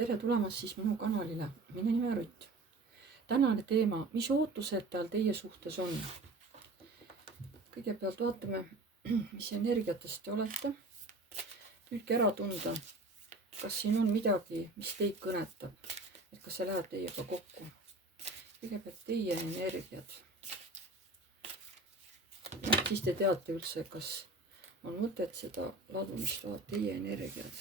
Tere tulemast siis minu kanalile, minu nimi on Rutt. Tänane teema, mis ootused tal teie suhtes on? Kõigepealt vaatame, mis energiatest te olete. Püüdke ära tunda, kas siin on midagi, mis teid kõnetab, et kas see läheb teiega kokku. Kõigepealt teie energiad. Siis te teate üldse, kas on mõtet seda ladumist vaadata, teie energiad.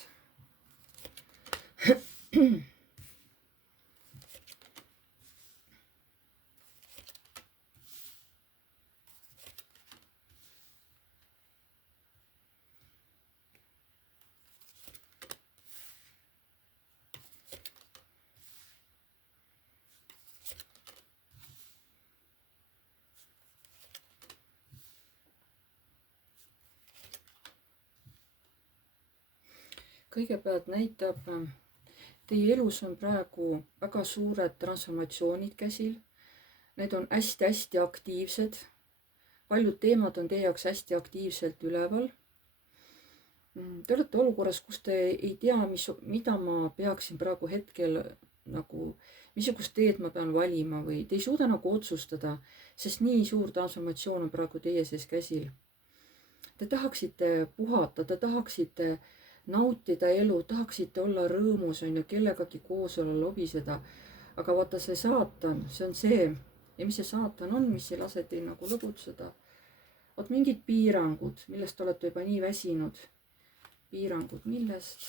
Kõigepealt näitab, teie elus on praegu väga suured transformatsioonid käsil. Need on hästi aktiivsed. Paljud teemad on teie jaoks hästi aktiivselt üleval. Te olete olukorras, kus te ei tea, mida ma peaksin praegu hetkel, missugust teed ma pean valima või te ei suuda otsustada, sest nii suur transformatsioon on praegu teie sees käsil. Te tahaksite puhata, te tahaksite nautida elu, tahaksite olla rõõmus, kellegagi koos olla, lobiseda. Aga vaata see saatan, see on see. Ja mis see saatan on, mis ei lase teil lõbutseda? Vaat mingid piirangud, millest olete juba nii väsinud. Piirangud, millest?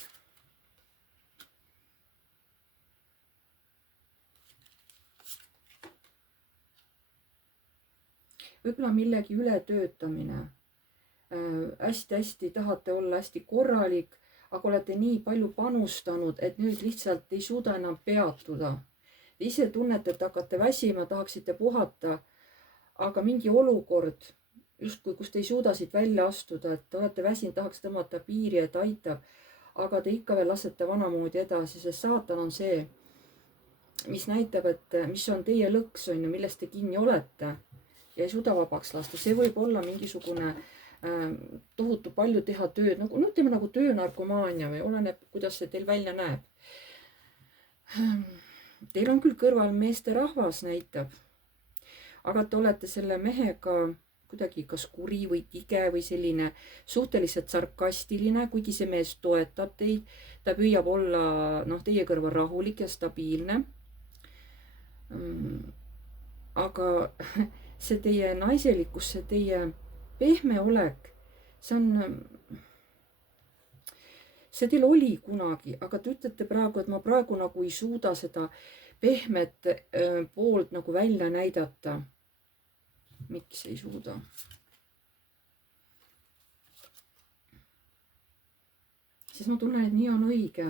Võib-olla millegi ületöötamine. Hästi tahate olla hästi korralik, aga olete nii palju panustanud, et nüüd lihtsalt ei suuda enam peatuda. Te ise tunnete, et hakkate väsima, tahaksite puhata, aga mingi olukord, justkui kus te ei suuda siit välja astuda, et te olete väsinud, tahaks tõmmata piiri, et aitab, aga te ikka veel lasete vanamoodi edasi, sest saatan on see, mis näitab, et mis on teie lõks, millest te kinni olete ja ei suuda vabaks lasta. See võib olla mingisugune tohutu palju teha tööd, ütleme töönarkomaania või oleneb, kuidas see teil välja näeb. Teil on küll kõrval meesterahvas näitab, aga te olete selle mehega kuidagi kas kuri või tige või selline suhteliselt sarkastiline, kuigi see mees toetab teid, ta püüab olla teie kõrval rahulik ja stabiilne. Aga see teie naiselikkus, see teie pehme olek, see teil oli kunagi, aga te ütlete praegu, et ma praegu ei suuda seda pehmet poolt välja näidata. Miks ei suuda? Siis ma tunnen, et nii on õige.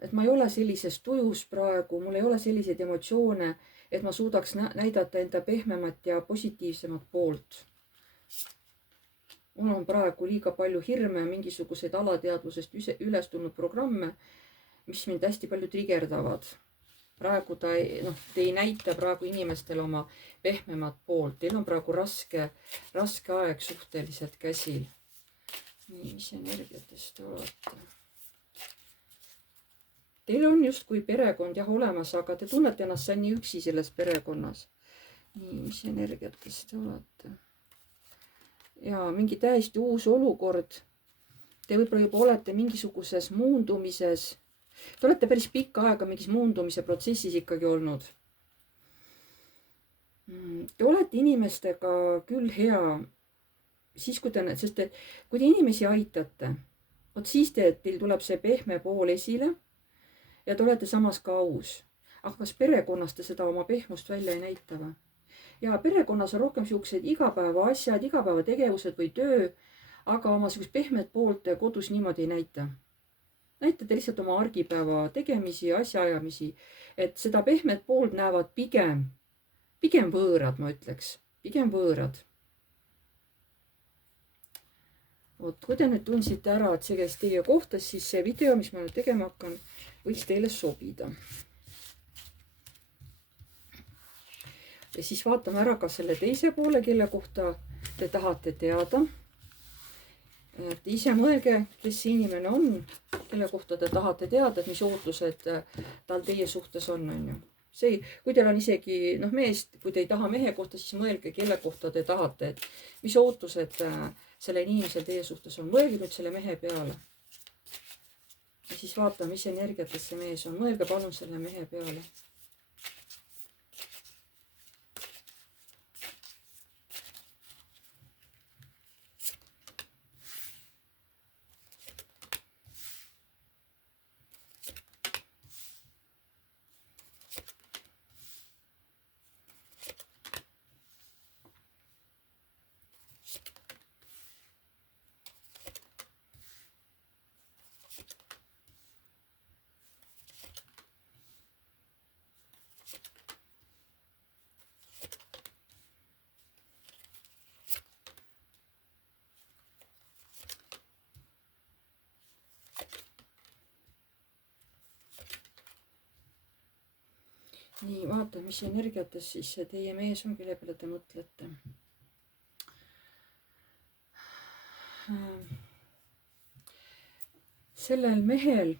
Et ma ei ole sellises tujus praegu, mul ei ole selliseid emotsioone, et ma suudaks näidata enda pehmemat ja positiivsemat poolt. Mul on praegu liiga palju hirme, mingisuguseid alateadvusest üles tulnud programme, mis mind hästi palju trigerdavad. Praegu te ei näita praegu inimestele oma pehmemat poolt. Teil on praegu raske aeg suhteliselt käsil. Nii, mis energiatest te olete? Teil on justkui perekond olemas, aga te tunnete ennast nii üksi selles perekonnas. Nii, mis energiatest te olete? Ja mingi täiesti uus olukord. Te võib-olla juba olete mingisuguses muundumises. Te olete päris pikka aega mingis muundumise protsessis ikkagi olnud. Te olete inimestega küll hea, siis kui sest kui te inimesi aitate, siis teil tuleb see pehme pool esile ja te olete samas ka aus. Aga kas perekonnas te seda oma pehmust välja ei näita või? Ja perekonnas on rohkem siuksed igapäeva asjad, igapäeva tegevused või töö, aga oma siukest pehmet poolt kodus niimoodi ei näita. Näitate lihtsalt oma argipäeva tegemisi, asjaajamisi, et seda pehmet poolt näevad pigem võõrad, ma ütleks, pigem võõrad. Kui te nüüd tundsite ära, et see käis teie kohta, siis see video, mis ma nüüd tegema hakkan, võiks teile sobida. Ja siis vaatame ära ka selle teise poole, kelle kohta te tahate teada. et ise mõelge, kes see inimene on, kelle kohta te tahate teada, et mis ootused tal teie suhtes on ju. See, kui teil on isegi meest, kui te ei taha mehe kohta, siis mõelge, kelle kohta te tahate, et mis ootused sellel inimesel teie suhtes on. Mõelge nüüd selle mehe peale. Ja siis vaatame, mis energiates see mees on. Mõelge palun selle mehe peale. Nii, vaata, mis energiates siis see teie mees on, kelle peale te mõtlete. Sellel mehel,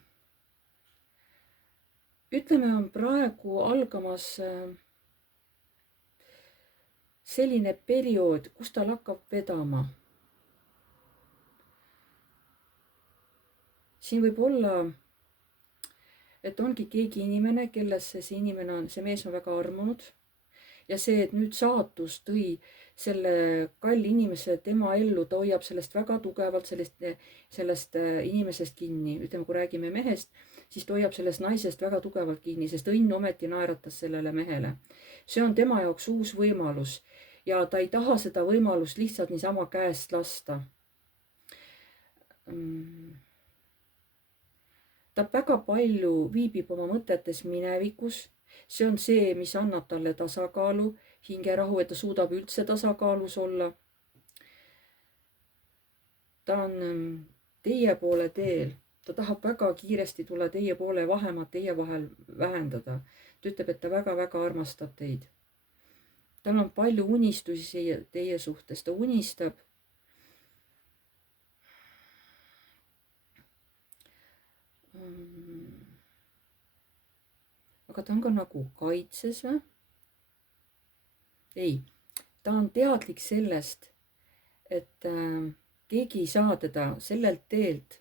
ütleme, on praegu algamas selline periood, kus tal hakkab vedama. Siin võib olla, et ongi keegi inimene, kellesse see inimene on, see mees on väga armunud ja see, et nüüd saatus tõi selle kalli inimese tema ellu, ta hoiab sellest väga tugevalt, sellest inimesest kinni. Ütleme, kui räägime mehest, siis ta hoiab sellest naisest väga tugevalt kinni, sest õnn ometi naeratas sellele mehele. See on tema jaoks uus võimalus ja ta ei taha seda võimalust lihtsalt niisama käest lasta. Ta väga palju viibib oma mõtetes minevikus. See on see, mis annab talle tasakaalu, hingerahu, et ta suudab üldse tasakaalus olla. Ta on teie poole teel. Ta tahab väga kiiresti tulla teie poole ja vahemaad teie vahel vähendada. Ta ütleb, et ta väga-väga armastab teid. Tal on palju unistusi teie suhtes. Ta unistab aga ta on ka nagu kaitses või? Ei, ta on teadlik sellest, et keegi ei saa teda sellelt teelt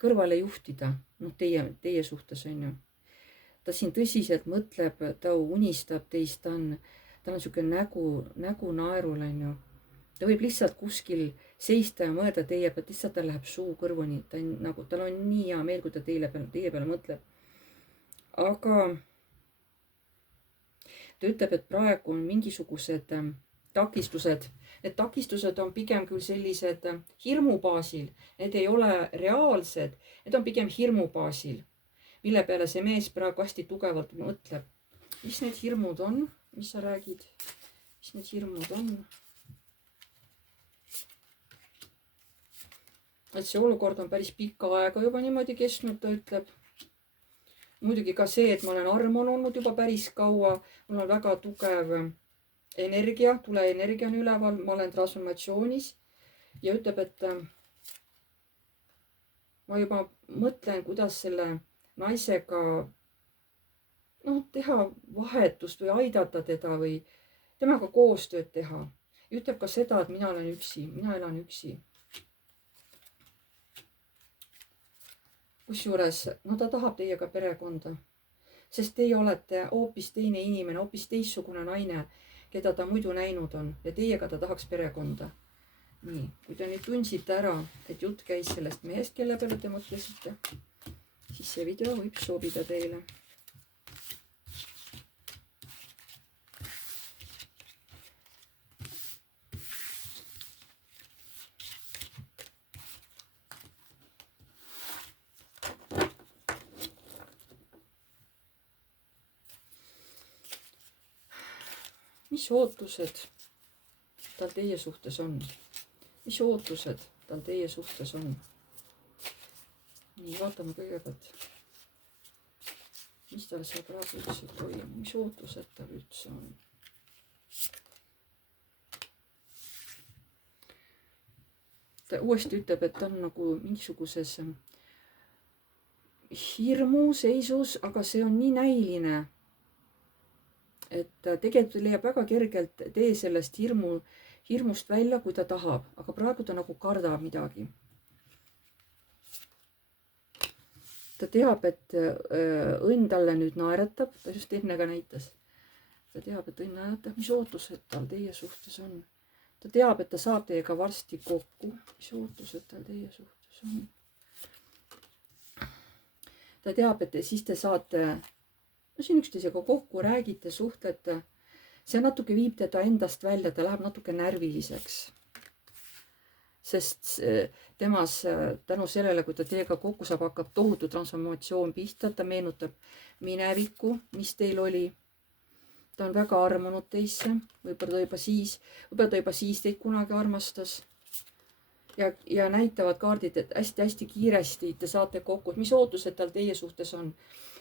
kõrvale juhtida, teie suhtes on ju. Ta siin tõsiselt mõtleb, ta unistab teist, tal on siuke nägu naerul on ju. Ta võib lihtsalt kuskil seista ja mõelda teie pealt, lihtsalt tal läheb suu kõrvuni. Tal on nii hea meel, kui ta teie peale mõtleb. Aga ta ütleb, et praegu on mingisugused takistused. Need takistused on pigem küll sellised hirmu baasil. Need ei ole reaalsed, need on pigem hirmu baasil, mille peale see mees praegu hästi tugevalt mõtleb. Mis need hirmud on? Mis sa räägid? Mis need hirmud on? Et see olukord on päris pikka aega juba niimoodi kestnud, ta ütleb. Muidugi ka see, et ma olen armun olnud juba päris kaua. Mul on väga tugev energia, tuleenergia on üleval, ma olen transformatsioonis ja ütleb, et ma juba mõtlen, kuidas selle naisega teha vahetust või aidata teda või temaga koostööd teha. Ja ütleb ka seda, et mina olen üksi, mina elan üksi. Kusjuures, ta tahab teiega perekonda, sest teie olete hoopis teine inimene, hoopis teistsugune naine, keda ta muidu näinud on ja teiega ta tahaks perekonda. Nii, kui te nüüd tundsite ära, et jutt käis sellest mehest, kelle peale te mõtlesite, siis see video võib sobida teile. Mis ootused tal teie suhtes on? Mis ootused tal teie suhtes on? Nii, vaatame kõigepealt, mis tal seal praegu üldse toimub, mis ootused tal üldse on. ta uuesti ütleb, et ta on nagu mingisuguses hirmuseisus, aga see on nii näiline, et ta tegelikult leiab väga kergelt tee sellest hirmust välja, kui ta tahab, aga praegu ta nagu kardab midagi. Ta teab, et õnn talle nüüd naeratab, ta just enne ka näitas. Ta teab, et õnn naeratab, mis ootused tal teie suhtes on. Ta teab, et ta saab teiega varsti kokku, mis ootused tal teie suhtes on. Ta teab, et siis te saate, no siin üksteisega kokku räägite, suhtlete. See natuke viib teda endast välja, ta läheb natuke närviliseks. Sest temas tänu sellele, kui ta teiega kokku saab, hakkab tohutu transformatsioon pihta, ta meenutab minevikku, mis teil oli. Ta on väga armunud teisse, võib-olla ta juba siis teid kunagi armastas. Ja näitavad kaardid, et hästi-hästi kiiresti te saate kokku. Mis ootused tal teie suhtes on?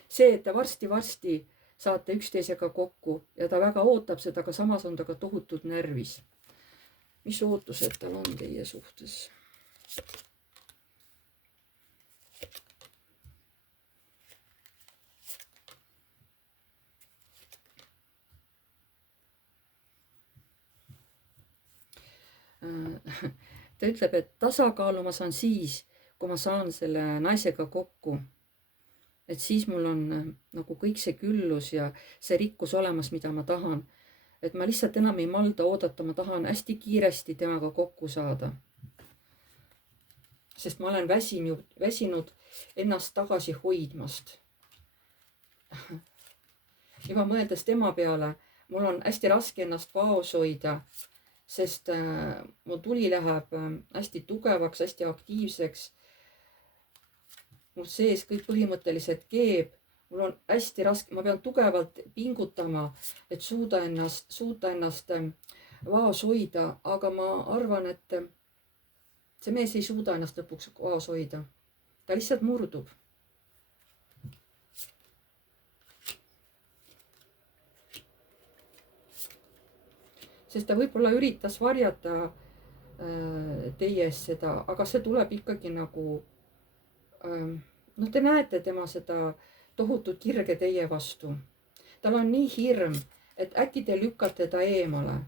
See, et te varsti saate üksteisega kokku ja ta väga ootab seda, aga samas on ta ka tohutult närvis. Mis ootused tal on teie suhtes? Ta ütleb, et tasakaalu ma saan siis, kui ma saan selle naisega kokku. Et siis mul on nagu kõik see küllus ja see rikkus olemas, mida ma tahan. Et ma lihtsalt enam ei malda oodata, ma tahan hästi kiiresti temaga kokku saada. Sest ma olen väsinud ennast tagasi hoidmast. Juba mõeldes tema peale, mul on hästi raske ennast vaos hoida, sest mu tuli läheb hästi tugevaks, hästi aktiivseks. Mul sees kõik põhimõtteliselt keeb. Mul on hästi raske, ma pean tugevalt pingutama, et suuda ennast vaos hoida, aga ma arvan, et see mees ei suuda ennast lõpuks vaos hoida. Ta lihtsalt murdub. Sest ta võib-olla üritas varjata teie ees seda, aga see tuleb ikkagi nagu, te näete tema seda tohutut kirge teie vastu. Tal on nii hirm, et äkki te lükkate ta eemale.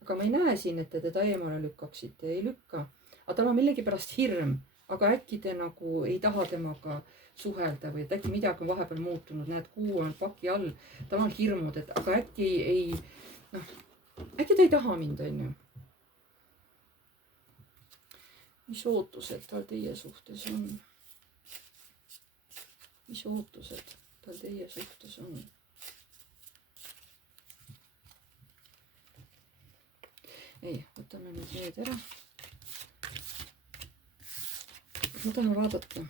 Aga ma ei näe siin, et te teda eemale lükkaksite, ei lükka. Aga tal on millegipärast hirm, aga äkki te nagu ei taha temaga suhelda või et äkki midagi on vahepeal muutunud. Näed, kuu on paki all, tal on hirmud, et aga äkki ta ei taha mind, on ju. Mis ootused tal teie suhtes on? Mis ootused tal teie suhtes on? Ei, võtame nüüd need ära. Ma tahan vaadata,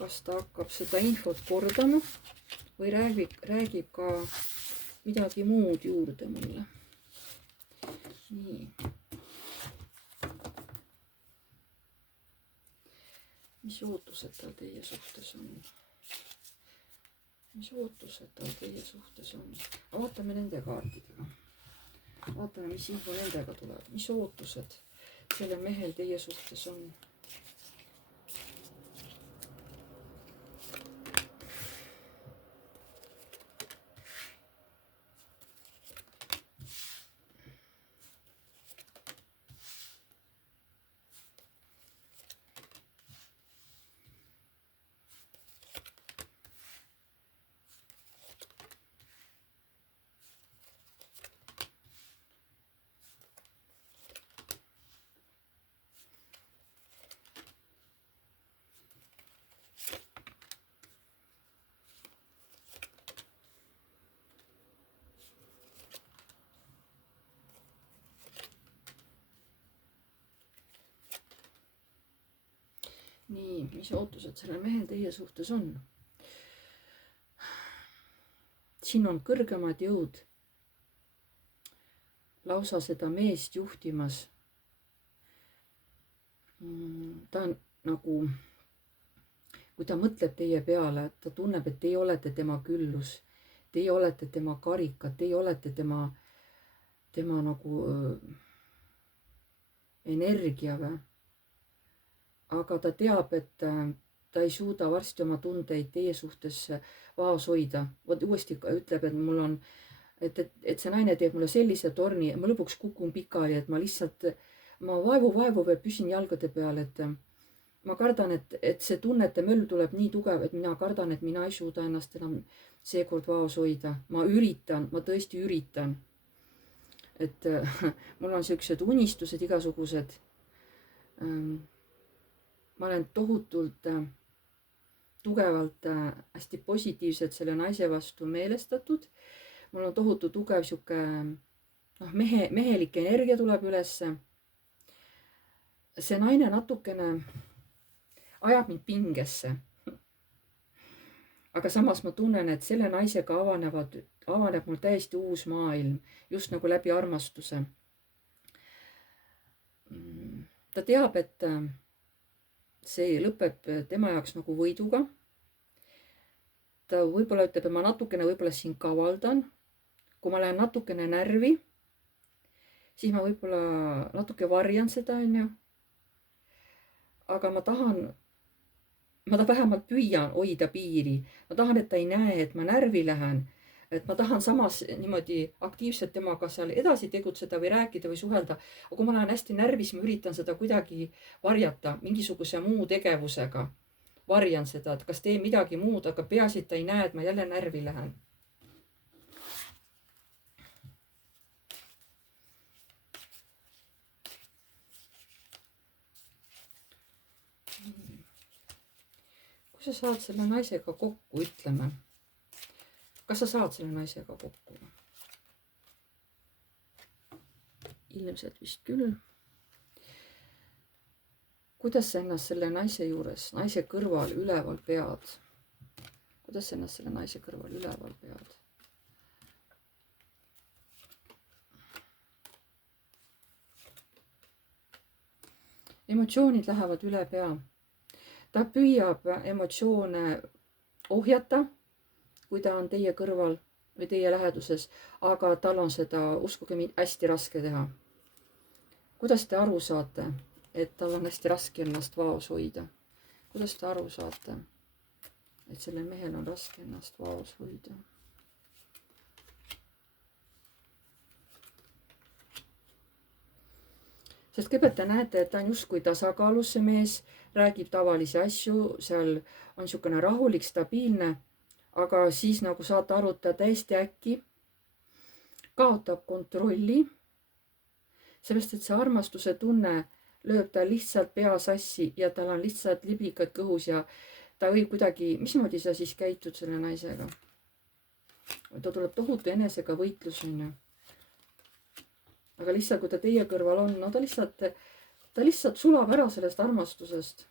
kas ta hakkab seda infot kordama või räägib ka midagi muud juurde mulle. Nii. Mis ootused tal teie suhtes on? Mis ootused tal teie suhtes on? Vaatame nende kaartidega. Vaatame, mis info nendega tuleb. Mis ootused sellel mehel teie suhtes on? Nii, mis ootused sellel mehel teie suhtes on? Siin on kõrgemad jõud lausa seda meest juhtimas. Ta on nagu, kui ta mõtleb teie peale, ta tunneb, et teie olete tema küllus, teie olete tema karikad, teie olete tema nagu energia või. Aga ta teab, et ta ei suuda varsti oma tundeid teie suhtes vaos hoida. Vot uuesti ütleb, et mul on, et see naine teeb mulle sellise torni, ma lõpuks kukun pikali, et ma lihtsalt, ma vaevu või püsin jalgade peal, et ma kardan, et see tunnete möll tuleb nii tugev, et mina kardan, et mina ei suuda ennast enam seekord vaos hoida. Ma üritan, ma tõesti üritan. Et mul on siuksed unistused igasugused. Ma olen tohutult tugevalt hästi positiivselt selle naise vastu meelestatud. Mul on tohutu tugev siuke mehelik energia tuleb ülesse. See naine natukene ajab mind pingesse. Aga samas ma tunnen, et selle naisega avaneb mul täiesti uus maailm, just nagu läbi armastuse. Ta teab, et see lõpeb tema jaoks nagu võiduga. Ta võib-olla ütleb, et ma natukene võib-olla siin kavaldan. Kui ma lähen natukene närvi, siis ma võib-olla natuke varjan seda, onju. Aga ma vähemalt püüan hoida piiri. Ma tahan, et ta ei näe, et ma närvi lähen. Et ma tahan samas niimoodi aktiivselt temaga seal edasi tegutseda või rääkida või suhelda. Aga kui ma lähen hästi närvis, ma üritan seda kuidagi varjata mingisuguse muu tegevusega. Varjan seda, et kas teen midagi muud, aga peaasi, et ta ei näe, et ma jälle närvi lähen. Kui sa saad selle naisega kokku, ütleme. Kas sa saad selle naisega kokku? Ilmselt vist küll. Kuidas sa ennast selle naise juures, naise kõrval üleval pead? Kuidas sa ennast selle naise kõrval üleval pead? Emotsioonid lähevad üle pea. Ta püüab emotsioone ohjata, kui ta on teie kõrval või teie läheduses, aga tal on seda, uskuge mind, hästi raske teha. Kuidas te aru saate, et tal on hästi raske ennast vaos hoida? Kuidas te aru saate, et sellel mehel on raske ennast vaos hoida? Sest kõigepealt te näete, et ta on justkui tasakaalus, see mees räägib tavalisi asju, seal on niisugune rahulik, stabiilne, aga siis nagu saate aru, ta täiesti äkki kaotab kontrolli, sellest, et see armastuse tunne lööb ta lihtsalt pea sassi ja tal on lihtsalt liblikad kõhus ja ta võib kuidagi, mismoodi sa siis käitud selle naisega? Ta tuleb tohutu enesega võitlusena. Aga lihtsalt, kui ta teie kõrval on, no ta lihtsalt sulab ära sellest armastusest.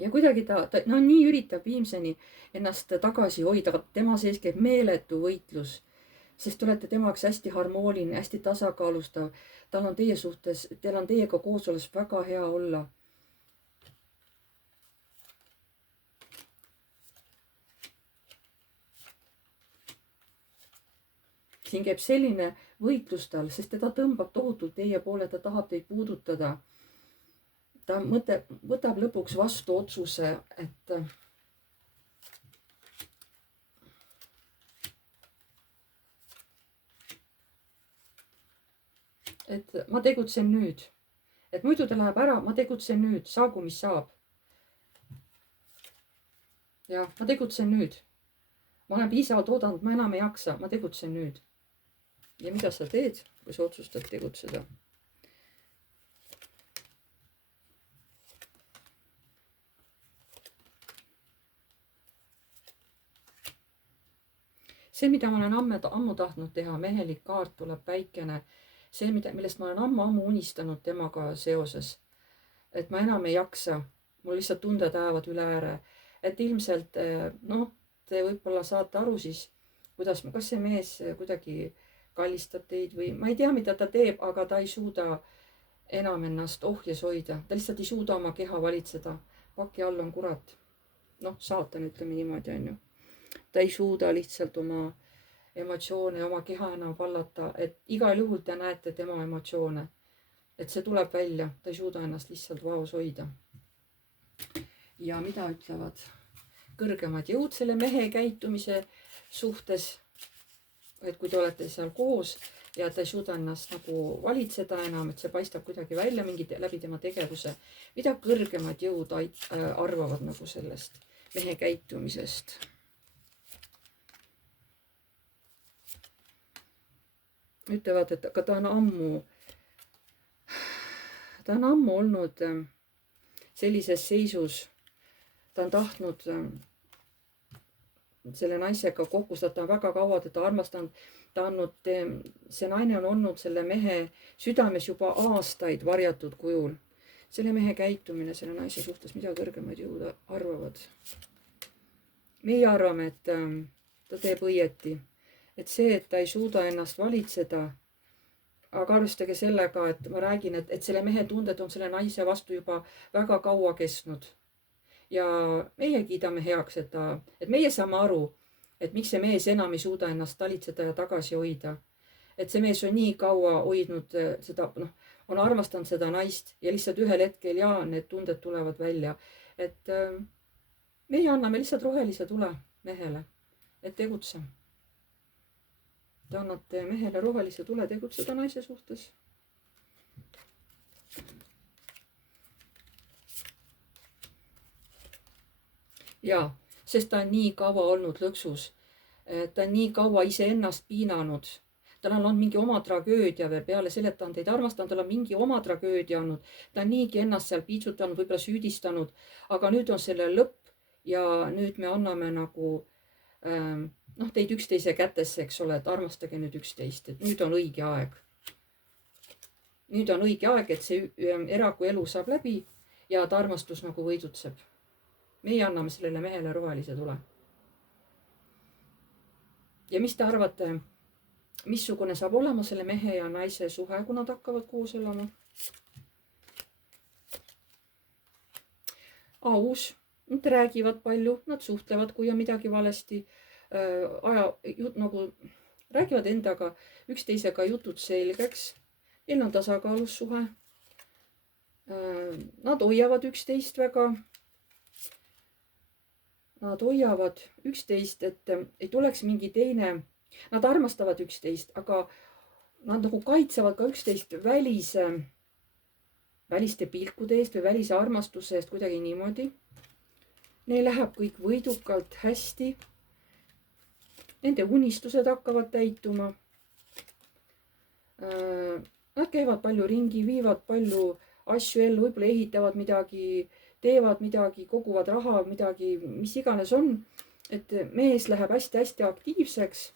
Ja kuidagi ta nii üritab viimseni ennast tagasi hoida, tema sees käib meeletu võitlus, sest te olete temaks hästi harmooniline, hästi tasakaalustav. Tal on teie suhtes, teil on teiega koos olles väga hea olla. Siin käib selline võitlus tal, sest teda tõmbab tohutult teie poole, ta tahab teid puudutada. Ta võtab lõpuks vastu otsuse, et ma tegutsen nüüd. Et muidu ta läheb ära, ma tegutsen nüüd, saagu mis saab. Ja ma tegutsen nüüd. Ma olen piisavalt oodanud, ma enam ei jaksa, ma tegutsen nüüd. Ja mida sa teed, kui sa otsustad tegutseda? See, mida ma olen ammu tahtnud teha, mehelik kaart, tuleb päikene. See, millest ma olen ammu unistanud temaga seoses. Et ma enam ei jaksa. Mul lihtsalt tunded ajavad üle ääre. Et ilmselt, te võib-olla saate aru siis, kas see mees kuidagi kallistab teid või ma ei tea, mida ta teeb, aga ta ei suuda enam ennast ohjes hoida. Ta lihtsalt ei suuda oma keha valitseda. Paki all on kurat. Saatan, ütleme niimoodi, on ju. Ta ei suuda lihtsalt oma emotsioone, oma keha enam vallata, et igal juhul te näete tema emotsioone. et see tuleb välja, ta ei suuda ennast lihtsalt vaos hoida. Ja mida ütlevad kõrgemad jõud selle mehe käitumise suhtes, et kui te olete seal koos ja ta ei suuda ennast nagu valitseda enam, et see paistab kuidagi välja mingi läbi tema tegevuse, mida kõrgemad jõud arvavad nagu sellest mehe käitumisest. Ütlevad, et aga ta on ammu olnud sellises seisus, ta on tahtnud selle naisega kokku saada, ta on väga kaua teda armastanud, see naine on olnud selle mehe südames juba aastaid varjatud kujul. Selle mehe käitumine selle naise suhtes, mida kõrgemad jõud arvavad. Meie arvame, et ta teeb õieti, et see, et ta ei suuda ennast valitseda, aga arvestage sellega, et ma räägin, et selle mehe tunded on selle naise vastu juba väga kaua kestnud. Ja meie kiidame heaks, et meie saame aru, et miks see mees enam ei suuda ennast talitseda ja tagasi hoida. Et see mees on nii kaua hoidnud seda, on armastanud seda naist ja lihtsalt ühel hetkel need tunded tulevad välja. Et meie anname lihtsalt rohelise tule mehele, et tegutse. Te annate mehele rohelise tule tegutseda naise suhtes. Ja, sest ta on nii kaua olnud lõksus. Ta on nii kaua iseennast piinanud. Tal on olnud mingi oma tragöödia veel peale selle, et ta on teid armastanud, tal on mingi oma tragöödia olnud. Ta on niigi ennast seal piitsutanud, võib-olla süüdistanud, aga nüüd on selle lõpp ja nüüd me anname nagu teid üksteise kätesse, eks ole, et armastage nüüd üksteist, et nüüd on õige aeg. Nüüd on õige aeg, et see eraku elu saab läbi ja et armastus nagu võidutseb. Meie anname sellele mehele rohelise tule. Ja mis te arvate, missugune saab olema selle mehe ja naise suhe, kui nad hakkavad koos elama? Aus, nad räägivad palju, nad suhtlevad, kui on midagi valesti. Nagu räägivad endaga üksteisega jutud selgeks. Neil on tasakaalus suhe. Nad hoiavad üksteist väga. Nad hoiavad üksteist, et ei tuleks mingi teine. Nad armastavad üksteist, aga nad nagu kaitsevad ka üksteist väliste pilkude eest või välise armastuse eest kuidagi niimoodi. Neil läheb kõik võidukalt hästi. Nende unistused hakkavad täituma. Nad käivad palju ringi, viivad palju asju ellu, võib-olla ehitavad midagi, teevad midagi, koguvad raha, midagi, mis iganes on. Et mees läheb hästi-hästi aktiivseks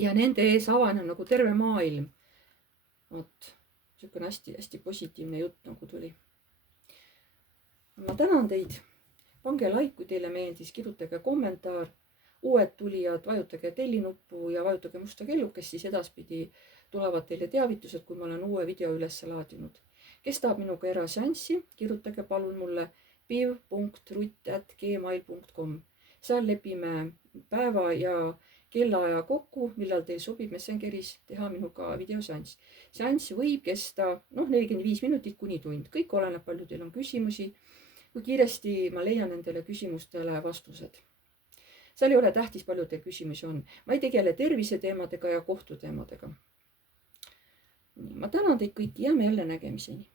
ja nende ees avaneb nagu terve maailm. Niisugune hästi positiivne jutt nagu tuli. Ma tänan teid. Pange like, kui teile meeldis, kirjutage kommentaar. Uued tulijad, vajutage tellinuppu ja vajutage musta kellukest, siis edaspidi tulevad teile teavitused, kui ma olen uue video üles laadinud. Kes tahab minuga eraseanssi, kirjutage palun mulle piv.rutt@gmail.com. Seal lepime päeva ja kellaaja kokku, millal teil sobib Messengeris teha minuga videoseanss. Seanss võib kesta 45 minutit kuni tund. Kõik oleneb, palju teil on küsimusi. Kui kiiresti ma leian nendele küsimustele vastused. Seal ei ole tähtis, palju teil küsimusi on. Ma ei tegele terviseteemadega ja kohtuteemadega. Ma tänan teid kõiki ja me jälle nägemiseni.